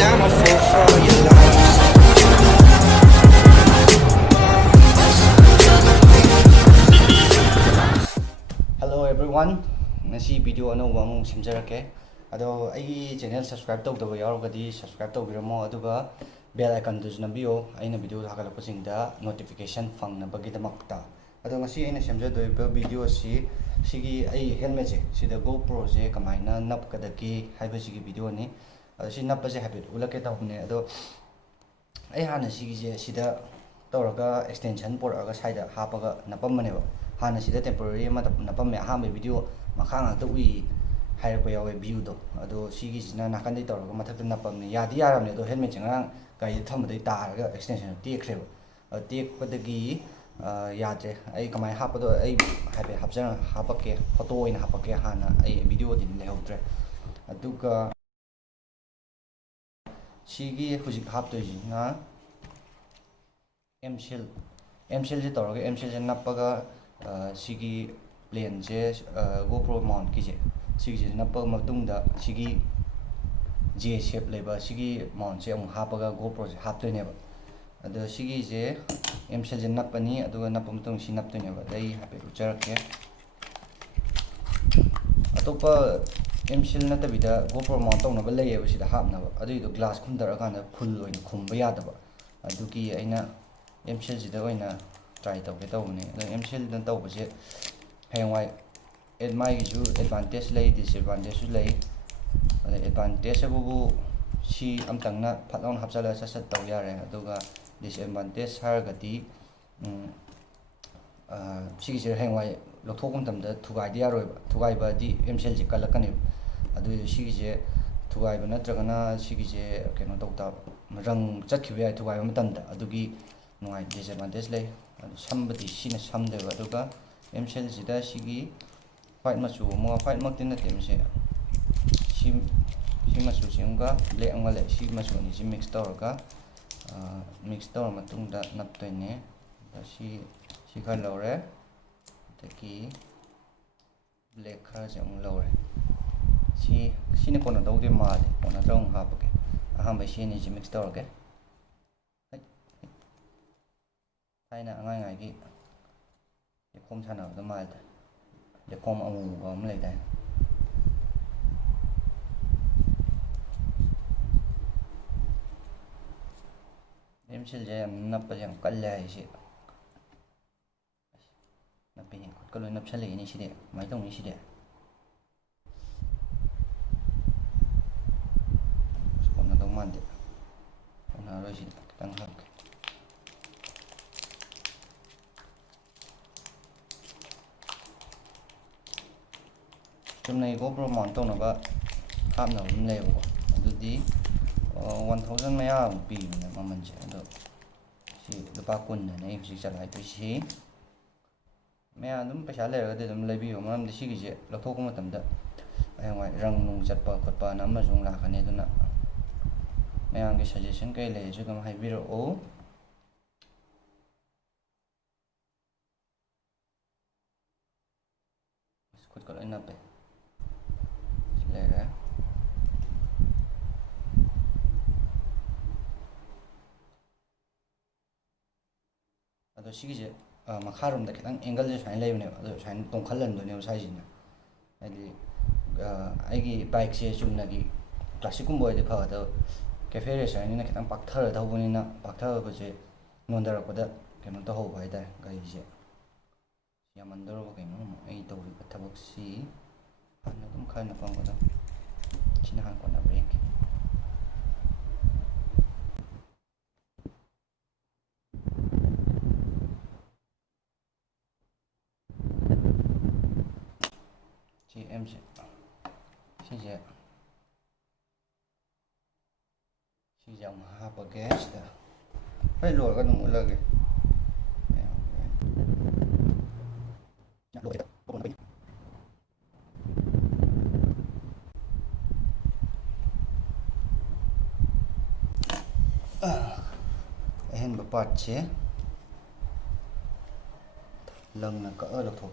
I'm a fool for your love. Hello everyone. Ngasi video anouba amuk simjarake. Ado ai channel subscribe tawdaba yarogadi subscribe tawbiramo aduga bell icon dusu nambiyo aina video thagalakpasingda notification fangnabagidmakta. Ado ngasi aina simjadoiba video si sigi ai helmet je sida GoPro je kamaina napkadaki haibasigi video ni. Ado si napase habit ulake tawbne ado ai hana sigi je sida tawraga extension poraga side hapaga napammaneba. Hana sida temporary ama napamme ahame video makhanga to ui hairko yawe view do ado sigi sina nakandai tawraga mathakta napamne yadi yaramne do helmet chengang kai thamdai taraga extension tekreba tekpadagi yadre ai kamai hapado ai hape hapjana hapake photo oina hapake hana ai video din lehodre aduga sigi hujik haptoji na mcl je tawraga mcl je napaga sigi plane je GoPro mount ki je sigi je nappa matungda sigi J shape leba sigi mount je amuk hapaga GoPro je haptoineba ado sigi je mcl je nappani aduga nappa matung si naptoineba dai hape ujarake atopa mcl natabida GoPro mount tawnaba layeba sida hapnaba aduido glass khumdarakanda full oina khumba yadaba adugi aina mcl jida oina try tawge tawne mcl dan tawbase hengwai admai gisu advantage lay disadvantage su lay advantage abubu si amtangna phatlawn hapjala sasat taw yare aduga disadvantage hargati sigi je hengwai lokthokum tamda thugai di yaroiba thugai ba di mcl ji kalakani adu sigi je thugai ba natragana sigi je keno tawta rang chatkiba yai thugai matamda adugi nungai disadvantage lay sambadi sina samdeba aduga mcl jida sigi white machu mo white mak tin natem se si machu chimga black angale si machu ni si mix tawraga mix tawra matungda naptoine da si khar lawre taki black khar jang lawre si sine kona dawde male kona drawng hapake ahamba si ni si mix tawrage haina angai ngai gi lekom sanabda malda lekom amuga am leida mcl je nappa jam kalle ai si napini kalo napsale ini side mai tong ni side kona dong mande kona ro side tang hak chumnai GoPro mount tawnaba hapna um lebo adudi 1000 maya pi na mamanje ado si lupa kun na nei hujik chalai to si maya dum paisa leraga de dum lebi yo mam de sigi je lokthokku matamda ayangwai rang nung chatpa khotpa na amajung lakane duna mayang ge suggestion kai le ju dum haibiro o khot ko ina pe lera ado sigi je makharom da kitang angle je sain leibne ado sain tongkhalan do ne saijina adi aigi bike se chumna gi classic kumbo ide pha da cafe re sain na kitang pakthar da hobuni na pakthar ba je nondar pada keno to ho bai da gai je yamandoro ba keno ai to thabak si ana dum khana pangada china han kona break mc si jam hapa gas da phải lùa cái nụ lơ kìa lùa cái bông bình hen bắp bát chế lần là cỡ được thuộc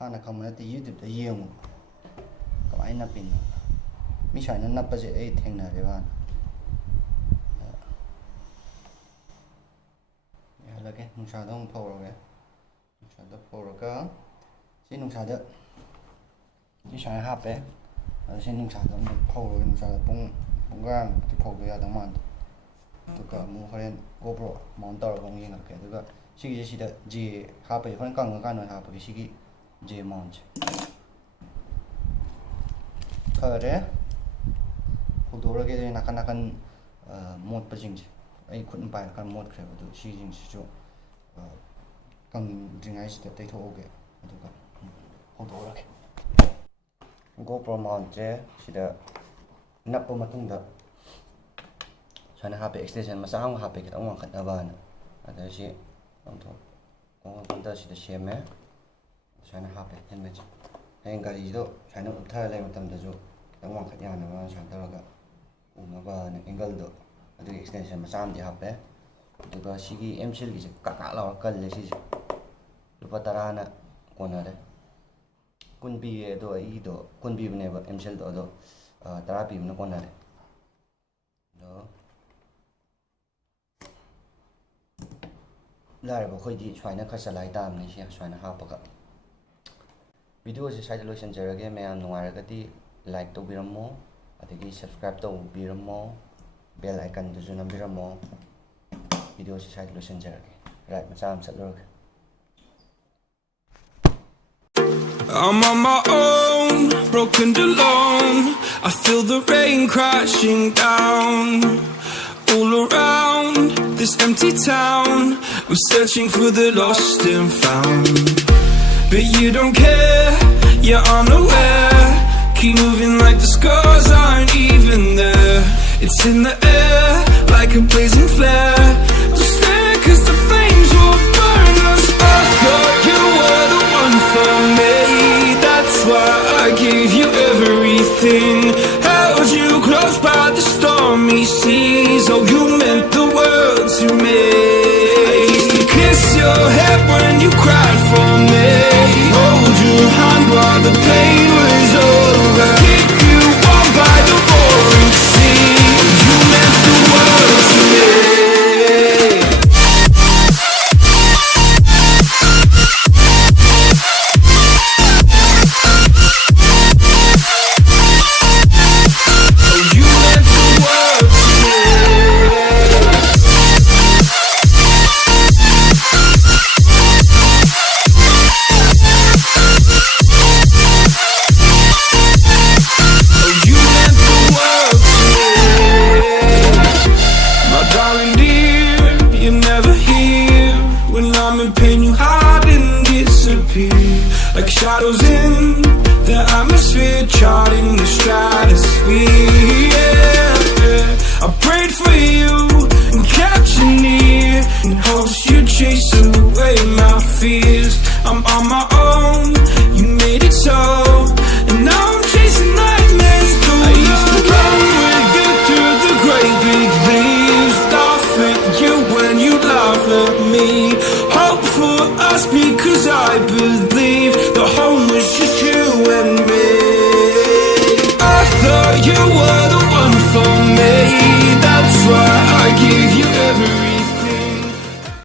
ꯍꯥꯟꯅ ꯈꯪꯕ ꯅꯠꯇꯦ ꯌꯨꯇ꯭ꯌꯨꯕꯇ ꯌꯦꯡꯉꯨ ꯀꯃꯥꯏꯅ ꯅꯞꯄꯤꯅꯣ ꯃꯤ ꯁꯨꯃꯥꯏꯅ ꯅꯞꯄꯁꯦ ꯑꯩ ꯊꯦꯡꯅꯔꯦꯕ ꯍꯥꯟꯅ ꯌꯥꯍꯜꯂꯒꯦ ꯅꯨꯡꯁꯥꯗ ꯑꯃꯨꯛ ꯐꯧꯔꯒꯦ ꯅꯨꯡꯁꯥꯗ ꯐꯧꯔꯒ ꯁꯤ ꯅꯨꯡꯁꯥꯗ ꯁꯤ ꯁꯨꯃꯥꯏꯅ ꯍꯥꯞꯄꯦ ꯑꯗꯣ ꯁꯤ ꯅꯨꯡꯁꯥꯗ ꯑꯃꯨꯛ ꯐꯧꯔꯒꯦ ꯅꯨꯡꯁꯥꯗ ꯄꯨꯡꯒꯥꯏꯃꯨꯛꯇꯤ ꯐꯧꯕ ꯌꯥꯗꯧ ꯃꯥꯟꯗꯦ ꯑꯗꯨꯒ ꯑꯃꯨꯛ ꯍꯣꯔꯦꯟ GoPro ꯃꯥꯎꯟ ꯇꯧꯔꯒ ꯑꯃꯨꯛ ꯌꯦꯡꯉꯛꯀꯦ ꯑꯗꯨꯒ ꯁꯤꯒꯤꯁꯦ ꯁꯤꯗ ꯖꯦ ꯍꯥꯞꯄꯒꯤ ꯍꯣꯔꯦꯟ ꯀꯪꯉꯀꯥꯟꯗ ꯑꯣꯏꯅ ꯍꯥꯞꯄꯒꯦ ꯁꯤꯒꯤ ꯖꯦ ꯃꯥꯎꯟꯁꯦ ꯐꯔꯦ ꯍꯧꯗꯣꯛꯑꯒꯦ ꯑꯗꯨꯗꯤ ꯅꯥꯀꯟ ꯅꯥꯀꯟ ꯃꯣꯠꯄꯁꯤꯡꯁꯦ ꯑꯩ ꯈꯨꯠꯅ ꯄꯥꯏꯔꯀꯥꯟꯗ ꯃꯣꯠꯈ꯭ꯔꯦꯕ ꯑꯗꯨ ꯁꯤꯁꯤꯡꯁꯤꯁꯨ ꯀꯪꯗ꯭ꯔꯤꯉꯩꯁꯤꯗ ꯇꯩꯊꯣꯛꯑꯒꯦ ꯑꯗꯨꯒ ꯍꯧꯗꯣꯛꯑꯒꯦ GoPro ꯃꯥꯎꯟꯁꯦ ꯁꯤꯗ ꯅꯞꯄ ꯃꯇꯨꯡꯗ ꯁꯨꯃꯥꯏꯅ ꯍꯥꯞꯄꯦ ꯑꯦꯛꯁꯇꯦꯟꯁꯟ ꯃꯆꯥ ꯑꯃ ꯍꯥꯞꯄꯦ ꯈꯤꯇꯪ ꯋꯥꯡꯈꯠꯅꯕꯅ ꯑꯗ ꯁꯤ ꯋꯥꯡꯈꯠꯄꯗ ꯁꯤꯗ ꯁꯦꯝꯃꯦ ꯁꯨꯃꯥꯏꯅ ꯍꯥꯞꯄꯦ ꯍꯦꯜꯃꯦꯠꯁꯦ ꯍꯌꯦꯡ ꯒꯥꯔꯤꯗꯣ ꯁꯨꯃꯥꯏꯅ ꯎꯞꯊꯔ ꯂꯩꯕ ꯃꯇꯝꯗꯁꯨ ꯈꯤꯇꯪ ꯋꯥꯡꯈꯠ ꯌꯥꯅꯕ ꯁꯨꯃꯥꯏꯅ ꯇꯧꯔꯒ ꯎꯅꯕꯅ ꯑꯦꯡꯒꯜꯗꯣ ꯑꯗꯨꯒꯤ ꯑꯦꯛꯁꯇꯦꯟꯁꯟ ꯃꯆꯥ ꯑꯃꯗꯤ ꯍꯥꯞꯄꯦ ꯑꯗꯨꯒ ꯁꯤꯒꯤ M-Sealꯒꯤꯁꯦ ꯀꯥꯛ ꯂꯥꯎꯔ ꯀꯜꯂꯦ ꯁꯤꯁꯦ ꯂꯨꯄꯥ 10ꯅ ꯀꯣꯟꯅꯔꯦ 10 ꯄꯤꯌꯦ ꯑꯗꯣ ꯑꯩꯒꯤꯗꯣ 10 ꯄꯤꯕꯅꯦꯕ M-Sealꯗꯣ ꯑꯗꯣ 10 ꯄꯤꯕꯅ ꯀꯣꯟꯅꯔꯦ ꯑꯗꯣ ꯂꯥꯏꯔꯕ ꯑꯩꯈꯣꯏꯗꯤ ꯁꯨꯃꯥꯏꯅ ꯈꯔ ꯆꯂꯥꯏ ꯇꯥꯕꯅꯤ ꯁꯤ ꯁꯨꯃꯥꯏꯅ ꯍꯥꯞꯄꯒ ꯚꯤꯗꯤꯑꯣꯁꯦ ꯁ꯭ꯋꯥꯏꯗ ꯂꯣꯏꯁꯤꯟꯖꯔꯒꯦ ꯃꯌꯥꯝ ꯅꯨꯡꯉꯥꯏꯔꯒꯗꯤ ꯂꯥꯏꯛ ꯇꯧꯕꯤꯔꯝꯃꯣ ꯑꯗꯒꯤ ꯁꯕꯁꯀ꯭ꯔꯥꯏꯕ ꯇꯧꯕꯤꯔꯝꯃꯣ ꯕꯦꯜ ꯑꯥꯏꯀꯟꯗꯨꯁꯨ ꯅꯝꯕꯤꯔꯝꯃꯣ ꯚꯤꯗꯤꯑꯣꯁꯦ ꯁ꯭ꯋꯥꯏꯗ ꯂꯣꯏꯁꯤꯟꯖꯔꯒꯦ ꯔꯥꯏꯠ ꯃꯆꯥ ꯑꯃ ꯆꯠꯂꯨꯔꯒꯦ I'm on my own, broken and alone. I feel the rain crashing down all around this empty town. We're searching for the lost and found, but you don't care, you're unaware. Keep moving like the scars aren't even there. It's in the air.